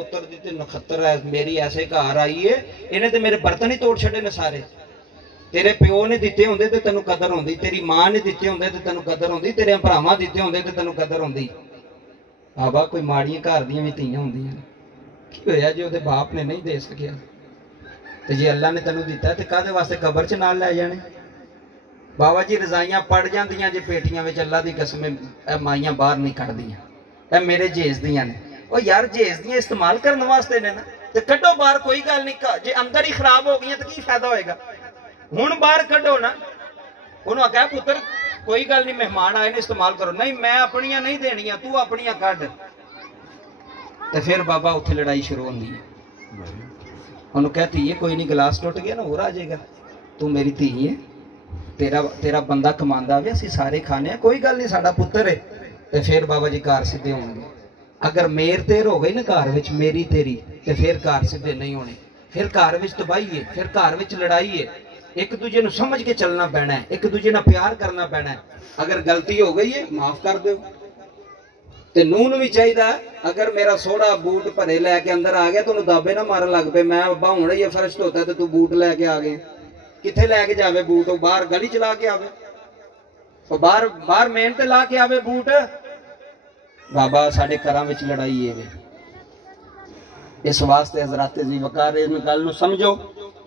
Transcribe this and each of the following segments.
पुत्र दी ते नखत्तर है मेरी ऐसे घर आई है, इन्हें तो मेरे बर्तन ही तोड़ छड़े ने सारे। तेरे प्यो ने दिते होंदे ते तैनूं कदर होंदी, तेरी मां ने दिते होंदे ते तैनूं कदर होंदी, तेरे भरावां दिते होंदे ते तैनूं कदर होंदी। बाबा कोई माड़ियां घर दियां भी धीआं होंदियां ने, की होया जे उहदे बाप ने नहीं दे सकिया ते जे अल्लाह ने तैनूं दिता ते काहदे वास्ते कबर च नाल लै जाने। बाबा जी रजाइयां पड़ जांदियां जे पेटियां विच, अल्लाह दी कसम माइयां बाहर नहीं कढदियां, ए मेरे जेज दियां ने। ओ यार जेज दियां इस्तेमाल करने वास्ते ने ना, ते कड्डो बाहर, कोई गल नहीं। जे अंदर ही खराब हो गई तो की फायदा होएगा, हुण बाहर कड्डो ना। उन्होंने कहा पुत्र कोई गल नहीं, मेहमान आए ने इस्तेमाल करो। नहीं मैं अपनियां नहीं देनियां, तू अपनियां कढ। ते फिर बाबा उत्थे लड़ाई शुरू होंदी है। उन्होंने कहती है कोई नहीं, गिलास टुट गया ना और आ जाएगा, तू मेरी धी है, तेरा तेरा बंदा कमांदा वे, असीं सारे खाने, कोई गल नहीं, साडा पुत्र है। ते फिर बाबा जी घर सीधे होंगे। अगर मेर तेर हो गई ना घर विच, मेरी तेरी, ते फिर घर सीधे नहीं होने। फिर घर विच तबाही है, फिर घर विच लड़ाई है। एक दूजे नूं समझ के चलना पैना है, एक दूजे नाल प्यार करना पैना है। अगर गलती हो गई है माफ कर दो। ते नूं नूं भी चाहिदा, अगर मेरा सोहड़ा बूट भरे लैके अंदर आ गया तो उन्हें दाबे ना मारन लग पे, मैं अब्बा हुणे ये फर्श धोता ते तू बूट लैके आ गए। किथे लैके जावे बूट, बाहर गली चला के आवे, बाहर बाहर मेन ते ला के आवे बूट। बाबा साडे घरां विच लड़ाई है। इस वास्ते हजरत जी वकार इस गल नूं समझो।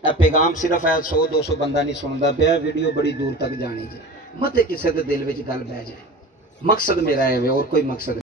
यह पैगाम सिर्फ है 100-200 बंदा नहीं सुनता पिया, वीडियो बड़ी दूर तक जानी जाए, मत किसी के दिल विच गल बह जाए। मकसद मेरा है और कोई मकसद